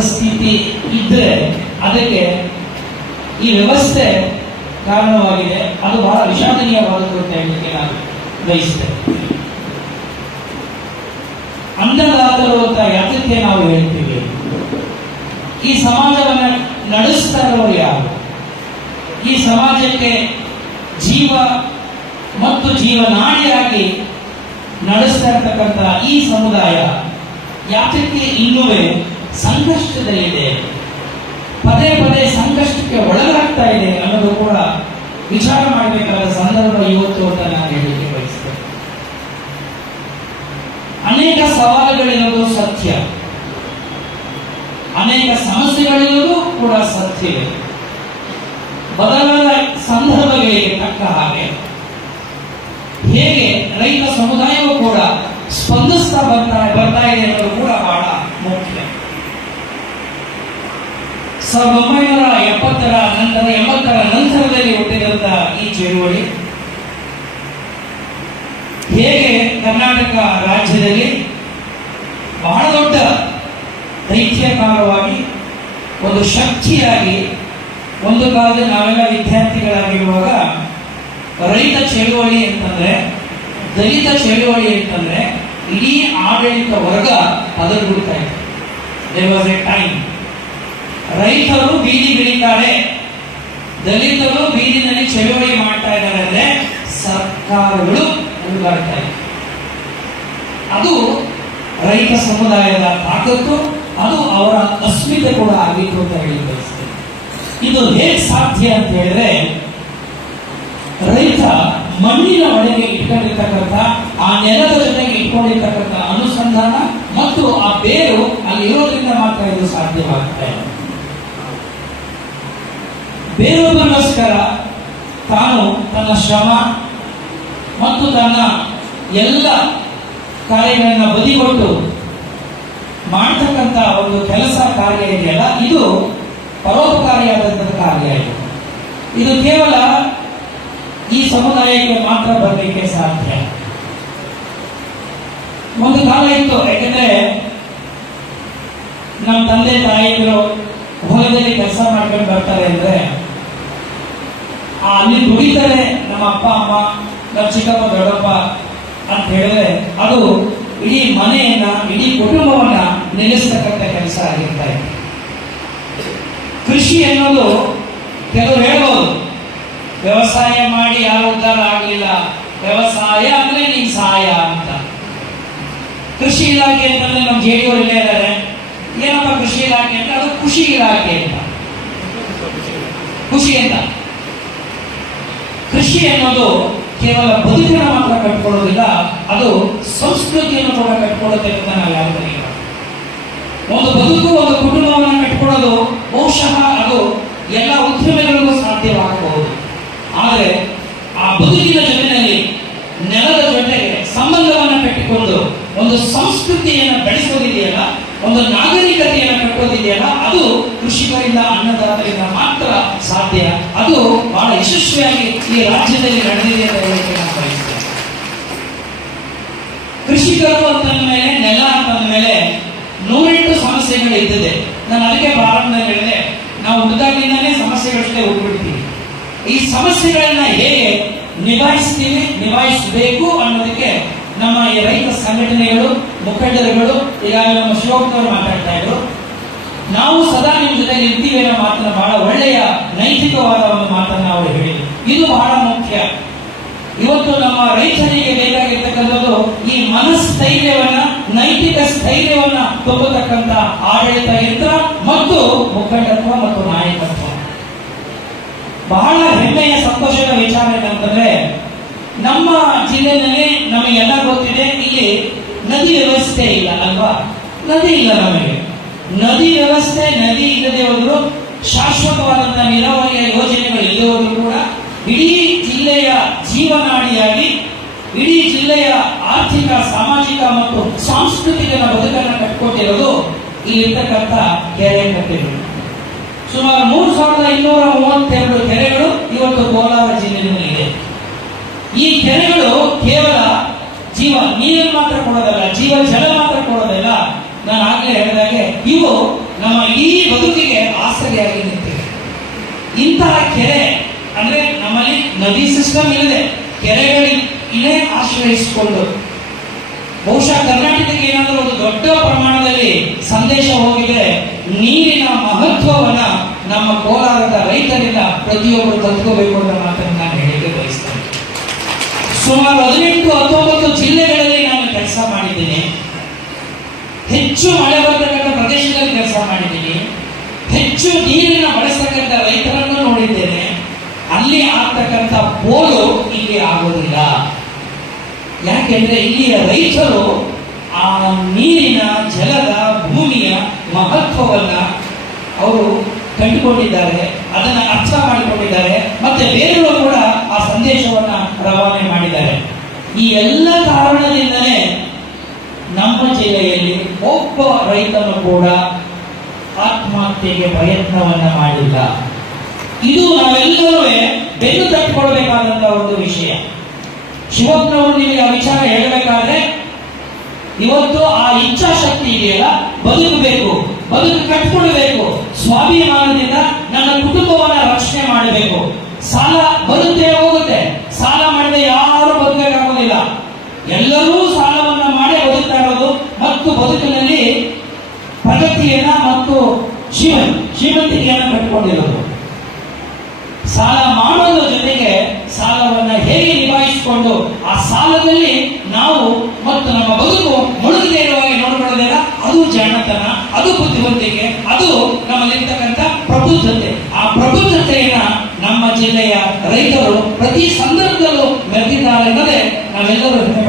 ಪರಿಸ್ಥಿತಿ ಇದ್ರೆ ಅದಕ್ಕೆ ಈ ವ್ಯವಸ್ಥೆ ಕಾರಣವಾಗಿದೆ. ಅದು ಬಹಳ ವಿಷಾದನೀಯವಾದದ್ದು ಅಂತ ಹೇಳಲಿಕ್ಕೆ ನಾನು ಬಯಸ್ತೇನೆ. ಅಂಧರಾದರೂ ಅಂತ ಯಾತಕ್ಕೆ ನಾವು ಹೇಳ್ತೀವಿ, ಈ ಸಮಾಜವನ್ನು ನಡೆಸ್ತಾ ಇರೋರು ಯಾರು? ಈ ಸಮಾಜಕ್ಕೆ ಜೀವ ಮತ್ತು ಜೀವನಾಡಿಯಾಗಿ ನಡೆಸ್ತಾ ಇರ್ತಕ್ಕಂಥ ಈ ಸಮುದಾಯ ಯಾತಕ್ಕೆ ಇನ್ನುವೇ ಸಂಕಷ್ಟದಲ್ಲಿದೆ. ಪದೇ ಪದೇ ಸಂಕಷ್ಟಕ್ಕೆ ಒಳಗಾಗ್ತಾ ಇದೆ ಅನ್ನೋದು ಕೂಡ ವಿಚಾರ ಮಾಡಬೇಕಾದ ಸಂದರ್ಭ ಇವತ್ತು ಅಂತ ನಾನು ಹೇಳಲಿಕ್ಕೆ ಬಯಸ್ತೇನೆ. ಅನೇಕ ಸವಾಲುಗಳಿರೋದು ಸತ್ಯ. ಅನೇಕ ಸಮಸ್ಯೆಗಳಿರೋದು ಕೂಡ ಸತ್ಯ. ಬದಲಾದ ಸಂದರ್ಭಗಳಿಗೆ ತಕ್ಕ ಹಾಗೆ. ಹೇಗೆ ರೈತ ಸಮುದಾಯವೂ ಕೂಡ ಸ್ಪಂದಿಸ್ತಾ ಬರ್ತಾ ಬರ್ತಾ ಇದೆ ಅನ್ನೋದು ಕೂಡ ಬಹಳ ಮುಖ್ಯ ಸಾವಿರದ ಒಂಬೈನೂರ ಎಪ್ಪತ್ತರ ನಂತರ, ಎಂಬತ್ತರ ನಂತರದಲ್ಲಿ ಹುಟ್ಟಿದಂತ ಈ ಚಳುವಳಿ. ಹೇಗೆ ಕರ್ನಾಟಕ ರಾಜ್ಯದಲ್ಲಿ ಬಹಳ ದೊಡ್ಡ ದೈತ್ಯಕಾರವಾಗಿ ಒಂದು ಶಕ್ತಿಯಾಗಿ ಒಂದು ಕಾಲದ ನಾವೆಲ್ಲ ವಿದ್ಯಾರ್ಥಿಗಳಾಗಿರುವಾಗ ರೈತ ಚಳುವಳಿ ಅಂತಂದ್ರೆ, ದಲಿತ ಚಳುವಳಿ ಅಂತಂದ್ರೆ, ಇಡೀ ಆಡಳಿತ ವರ್ಗ ಅದರ ಇದೆ. ದೇರ್ ವಾಸ್ ಎ ಟೈಮ್ ರೈತರು ಬೀದಿ ಬೀದಿಗಿಳಿತಾರೆ ದಲಿತರು ಬೀದಿನಲ್ಲಿ ಚಳುವಳಿ ಮಾಡ್ತಾ ಇದ್ದಾರೆ ಅಂದ್ರೆ ಸರ್ಕಾರಗಳು ಉರುಗಾಡ್ತಾ ಇದೆ. ಅದು ರೈತ ಸಮುದಾಯದ ತಾಕತ್ತು, ಅದು ಅವರ ಅಸ್ಮಿತೆ ಕೂಡ ಆಗಿತ್ತು ಅಂತ ಹೇಳಿ ಬಯಸ್ತೇನೆ. ಇದು ಹೇಗೆ ಸಾಧ್ಯ ಅಂತ ಹೇಳಿದ್ರೆ, ರೈತ ಮಣ್ಣಿನ ಒಳಗೆ ಇಟ್ಕೊಂಡಿರ್ತಕ್ಕಂಥ, ಆ ನೆಲದ ಜೊತೆಗೆ ಇಟ್ಕೊಂಡಿರ್ತಕ್ಕಂಥ ಅನುಸಂಧಾನ ಮತ್ತು ಆ ಬೇರು ಅಲ್ಲಿ ಇರೋದ್ರಿಂದ ಮಾತ್ರ ಇದು ಸಾಧ್ಯವಾಗ್ತಾ ಬೇರೊಬ್ಬರಿಗೋಸ್ಕರ ತಾನು ತನ್ನ ಶ್ರಮ ಮತ್ತು ತನ್ನ ಎಲ್ಲ ಕಾರ್ಯಗಳನ್ನು ಬದಿಗೊಟ್ಟು ಮಾಡ್ತಕ್ಕಂಥ ಒಂದು ಕೆಲಸ ಕಾರ್ಯ ಇದೆಯಲ್ಲ ಇದು ಪರೋಪಕಾರಿಯಾದಂತಹ ಕಾರ್ಯ ಇದು ಇದು ಕೇವಲ ಈ ಸಮುದಾಯಕ್ಕೆ ಮಾತ್ರ ಬರಲಿಕ್ಕೆ ಸಾಧ್ಯ. ಒಂದು ಕಾಲ ಇತ್ತು, ಯಾಕೆಂದ್ರೆ ನಮ್ಮ ತಂದೆ ತಾಯಿಗಳು ಹೊಲದಲ್ಲಿ ಕೆಲಸ ಮಾಡ್ಕೊಂಡು ಬರ್ತಾರೆ ಅಂದ್ರೆ ಅಲ್ಲಿ ದುಡಿತಾರೆ ನಮ್ಮ ಅಪ್ಪ, ಅಮ್ಮ, ನಮ್ಮ ಚಿಕ್ಕಪ್ಪ, ದೊಡ್ಡಪ್ಪ ಅಂತ ಹೇಳಿದ್ರೆ ಅದು ಇಡೀ ಮನೆಯನ್ನ, ಇಡೀ ಕುಟುಂಬವನ್ನ ನೆಲೆಸ್ತಕ್ಕಂಥ ಕೆಲಸ ಆಗಿರ್ತಾ ಇದೆ. ಕೃಷಿ ಅನ್ನೋದು ಕೆಲವರು ಹೇಳ್ಬೋದು, ವ್ಯವಸಾಯ ಮಾಡಿ ಯಾರು ಉದ್ಧಾರ ಆಗಲಿಲ್ಲ, ವ್ಯವಸಾಯ ಅಂದ್ರೆ ನೀನ್ ಸಹಾಯ ಅಂತ. ಕೃಷಿ ಇಲಾಖೆ ಅಂತಂದ್ರೆ ನಮ್ಮ ಜೆ ಡಿ ಇಲ್ಲೇ ಇದ್ದಾರೆ ಏನಪ್ಪ ಕೃಷಿ ಇಲಾಖೆ ಅಂತ ಅದು ಖುಷಿ ಇಲಾಖೆ ಅಂತ. ಖುಷಿ ಅಂತ. ಕೃಷಿ ಅನ್ನೋದು ಕೇವಲ ಬದುಕನ್ನು ಮಾತ್ರ ಕಟ್ಕೊಳ್ಳೋದಿಲ್ಲ, ಅದು ಸಂಸ್ಕೃತಿಯನ್ನು ಕೂಡ ಕಟ್ಕೊಳ್ಳುತ್ತೆ ಅಂತ ನಾವು ಇಲ್ಲ ಒಂದು ಬದುಕು, ಒಂದು ಕುಟುಂಬವನ್ನು ಕಟ್ಕೊಳ್ಳೋದು ಬಹುಶಃ ಅದು ಎಲ್ಲ ಉದ್ಯಮಗಳಿಗೂ ಸಾಧ್ಯವಾಗಬಹುದು. ಆದರೆ ಆ ಬದುಕಿನ ಜೊತೆಯಲ್ಲಿ ನೆಲದ ಜೊತೆಗೆ ಸಂಬಂಧವನ್ನು ಕಟ್ಟಿಕೊಂಡು ಒಂದು ಸಂಸ್ಕೃತಿಯನ್ನು ಬೆಳೆಸೋದಿದೆಯಲ್ಲ, ಒಂದು ನಾಗರಿಕತೆಯನ್ನು ಕಟ್ಟೋದಿದೆಯಲ್ಲ ಅದು ಕೃಷಿಕರಿಂದ ಅನ್ನದಾತರಿಂದ ಮಾತ್ರ ಸಾಧ್ಯ. ಅದು ಬಹಳ ಯಶಸ್ವಿಯಾಗಿ ಈ ರಾಜ್ಯದಲ್ಲಿ ನಡೆದಿದೆ ಅಂತ ಹೇಳಲಿಕ್ಕೆ ನಾನು ಬಯಸ್ತೇನೆ ಕೃಷಿಕರು ಅಂತಂದ ಮೇಲೆ ನೆಲ ಅಂತಂದ ಮೇಲೆ ನೂರೆಂಟು ಸಮಸ್ಯೆಗಳು ಇದ್ದದೆ ನಾನು ಅದಕ್ಕೆ ಪ್ರಾರಂಭದಲ್ಲಿ ಹೇಳಿದೆ, ನಾವು ಹುಡುಗಾಗಿಂದಾನೇ ಸಮಸ್ಯೆಗಳಷ್ಟೇ ಹೋಗ್ಬಿಡ್ತೀವಿ ಈ ಸಮಸ್ಯೆಗಳನ್ನ ಹೇಗೆ ನಿಭಾಯಿಸ್ತೀವಿ, ನಿಭಾಯಿಸಬೇಕು ಅನ್ನೋದಕ್ಕೆ ನಮ್ಮ ಈ ರೈತ ಸಂಘಟನೆಗಳು, ಮುಖಂಡರುಗಳು, ಈಗಾಗಲೇ ನಮ್ಮ ಶಿವಕುಮಾರ್ ಮಾತಾಡ್ತಾ ಇದ್ರು. ನಾವು ಸದಾ ನಿಮ್ಮ ಜೊತೆ ನಿಂತೀವಿ ಅನ್ನೋ ಮಾತನ್ನ ಬಹಳ ಒಳ್ಳೆಯ ನೈತಿಕವಾದ ಒಂದು ಮಾತನ್ನ ಅವರು ಹೇಳಿ ಇದು ಬಹಳ ಮುಖ್ಯ. ಇವತ್ತು ನಮ್ಮ ರೈತರಿಗೆ ಬೇಕಾಗಿರ್ತಕ್ಕಂಥದ್ದು ಈ ಮನಸ್ಥೈರ್ಯವನ್ನ, ನೈತಿಕ ಸ್ಥೈರ್ಯವನ್ನ ತುಂಬತಕ್ಕಂಥ ಆಡಳಿತ ಯಂತ್ರ ಮತ್ತು ಮುಖಂಡತ್ವ ಮತ್ತು ನಾಯಕತ್ವ. ಬಹಳ ಹೆಮ್ಮೆಯ, ಸಂತೋಷದ ವಿಚಾರ ಏನಂತಂದ್ರೆ, ನಮ್ಮ ಜಿಲ್ಲೆಯಲ್ಲಿ ನಮಗೆಲ್ಲ ಗೊತ್ತಿದೆ, ಇಲ್ಲಿ ನದಿ ವ್ಯವಸ್ಥೆ ಇಲ್ಲ ಅಲ್ವಾ? ನದಿ ಇಲ್ಲ ನಮಗೆ. ನದಿ ವ್ಯವಸ್ಥೆ, ನದಿ ಇಲ್ಲದೆ ಹೋದ್ರು ಶಾಶ್ವತವಾದಂತಹ ನೀರಾವರಿಯ ಯೋಜನೆಗಳು ಇಲ್ಲದೆ ಹೋದ್ರು ಕೂಡ ಇಡೀ ಜಿಲ್ಲೆಯ ಜೀವನಾಡಿಯಾಗಿ, ಇಡೀ ಜಿಲ್ಲೆಯ ಆರ್ಥಿಕ, ಸಾಮಾಜಿಕ ಮತ್ತು ಸಾಂಸ್ಕೃತಿಕ ಬದುಕನ್ನು ಕಟ್ಕೊಟ್ಟಿರೋದು ಇಲ್ಲಿರ್ತಕ್ಕಂಥ ಕೆರೆ ಕಟ್ಟೆಗಳು. ಸುಮಾರು ಮೂರು ಸಾವಿರದ ಇನ್ನೂರ ಮೂವತ್ತೆರಡು ಕೆರೆಗಳು ಇವತ್ತು ಕೋಲಾರ ಜಿಲ್ಲೆಯಲ್ಲಿದೆ ಈ ಕೆರೆಗಳು ಕೇವಲ ಜೀವ ನೀರನ್ನು ಮಾತ್ರ ಕೊಡೋದಲ್ಲ, ಜೀವ ಜಲ ಮಾತ್ರ ಕೊಡೋದಿಲ್ಲ ನಾನು ಆಗ್ಲೇ ಹೇಳಿದಾಗೆ ಇವು ನಮ್ಮ ಬದುಕಿಗೆ ಆಸರೆಯಾಗಿ ನಿಂತಿದೆ ಇಂತಹ ಕೆರೆ, ಅಂದ್ರೆ ನಮ್ಮಲ್ಲಿ ನದಿ ಸಿಸ್ಟಮ್ ಇಲ್ಲದೆ ಕೆರೆಗಳಿನೇ ಆಶ್ರಯಿಸಿಕೊಂಡು, ಬಹುಶಃ ಕರ್ನಾಟಕಕ್ಕೆ ಏನಾದರೂ ಒಂದು ದೊಡ್ಡ ಪ್ರಮಾಣದಲ್ಲಿ ಸಂದೇಶ ಹೋಗಿದೆ ನೀರಿನ ಮಹತ್ವವನ್ನ ನಮ್ಮ ಕೋಲಾರದ ರೈತರಿಂದ ಪ್ರತಿಯೊಬ್ಬರು ಕಲ್ತ್ಕೋಬೇಕು ಅಂತ ಮಾತನ್ನು ನಾನು ಹೇಳಿಕೆ ಬಯಸ್ತೇನೆ. ಸುಮಾರು ಹದಿನೆಂಟು ಹತ್ತೊಂಬತ್ತು ಜಿಲ್ಲೆಗಳಲ್ಲಿ ನಾನು ಕೆಲಸ ಮಾಡಿದ್ದೀನಿ. ಹೆಚ್ಚು ಮಳೆ ಬರ್ತಕ್ಕಂಥ ಪ್ರದೇಶದಲ್ಲಿ ಕೆಲಸ ಮಾಡಿದ್ದೀನಿ. ಹೆಚ್ಚು ನೀರಿನ ಬಳಸ್ತಕ್ಕಂಥ ರೈತರನ್ನು ಆಗ್ತಕ್ಕಂಥ ಪೋಲು ಇಲ್ಲಿ ಆಗೋದಿಲ್ಲ ಯಾಕೆಂದ್ರೆ ಇಲ್ಲಿಯ ರೈತರು ಆ ನೀರಿನ ಜಲದ ಭೂಮಿಯ ಮಹತ್ವವನ್ನ ಅವರು ಕಂಡುಕೊಂಡಿದ್ದಾರೆ, ಅದನ್ನು ಅರ್ಥ ಮಾಡಿಕೊಂಡಿದ್ದಾರೆ, ಮತ್ತೆ ಬೇರೆಯವರು ಕೂಡ ಆ ಸಂದೇಶವನ್ನ ರವಾನೆ ಮಾಡಿದ್ದಾರೆ. ಈ ಎಲ್ಲ ಕಾರಣದಿಂದಲೇ ನಮ್ಮ ಜಿಲ್ಲೆಯಲ್ಲಿ ಒಬ್ಬ ರೈತನು ಕೂಡ ಆತ್ಮಹತ್ಯೆಗೆ ಪ್ರಯತ್ನವನ್ನ ಮಾಡಿಲ್ಲ. ಇದು ನಾವೆಲ್ಲರೂ ಒಂದು ವಿಷಯ. ಶಿವಪ್ಪನವರು ನಿಮಗೆ ಆ ವಿಚಾರ ಹೇಳಬೇಕಾದ್ರೆ, ಇವತ್ತು ಆ ಇಚ್ಛಾಶಕ್ತಿ ಇದೆಯಲ್ಲ, ಬದುಕಬೇಕು, ಬದುಕು ಕಟ್ಕೊಳ್ಬೇಕು, ಸ್ವಾಭಿಮಾನದಿಂದ ನನ್ನ ಕುಟುಂಬವನ್ನ ರಕ್ಷಣೆ ಮಾಡಬೇಕು. ಸಾಲ ಬರುತ್ತೆ, ಹೋಗುತ್ತೆ. ಸಾಲ ಮಾಡದೆ ಯಾರು ಬದುಕಬೇಕಾಗೋದಿಲ್ಲ ಎಲ್ಲರೂ ಸಾಲವನ್ನ ಮಾಡೇ ಬದುಕ್ತಾ ಇರೋದು, ಮತ್ತು ಬದುಕಿನಲ್ಲಿ ಪ್ರಗತಿಯನ್ನ ಮತ್ತು ಶ್ರೀಮನ್ ಶ್ರೀಮಂತಿಕೆಯನ್ನ ಕಟ್ಕೊಂಡಿರೋದು. ಸಾಲ ಮಾಡೋದ್ರ ಜೊತೆಗೆ ಸಾಲವನ್ನ ಹೇಗೆ ನಿಭಾಯಿಸಿಕೊಂಡು ಆ ಸಾಲದಲ್ಲಿ ನಾವು ಮತ್ತು ನಮ್ಮ ಬದುಕು ಮುಳುಗದೇ ಇರುವಾಗ ನೋಡಿಕೊಳ್ಳೋದಿಲ್ಲ ಅದು ಜಾಣತನ, ಅದು ಬುದ್ಧಿವಂತಿಕೆ, ಅದು ನಮ್ಮಲ್ಲಿರ್ತಕ್ಕಂಥ ಪ್ರಬುದ್ಧತೆ. ಆ ಪ್ರಬುದ್ಧತೆಯನ್ನ ನಮ್ಮ ಜಿಲ್ಲೆಯ ರೈತರು ಪ್ರತಿ ಸಂದರ್ಭದಲ್ಲೂ ಮೆರೆದಿದ್ದಾರೆ ಎಂದರೆ ನಾವೆಲ್ಲರೂ ಹೆಮ್ಮೆ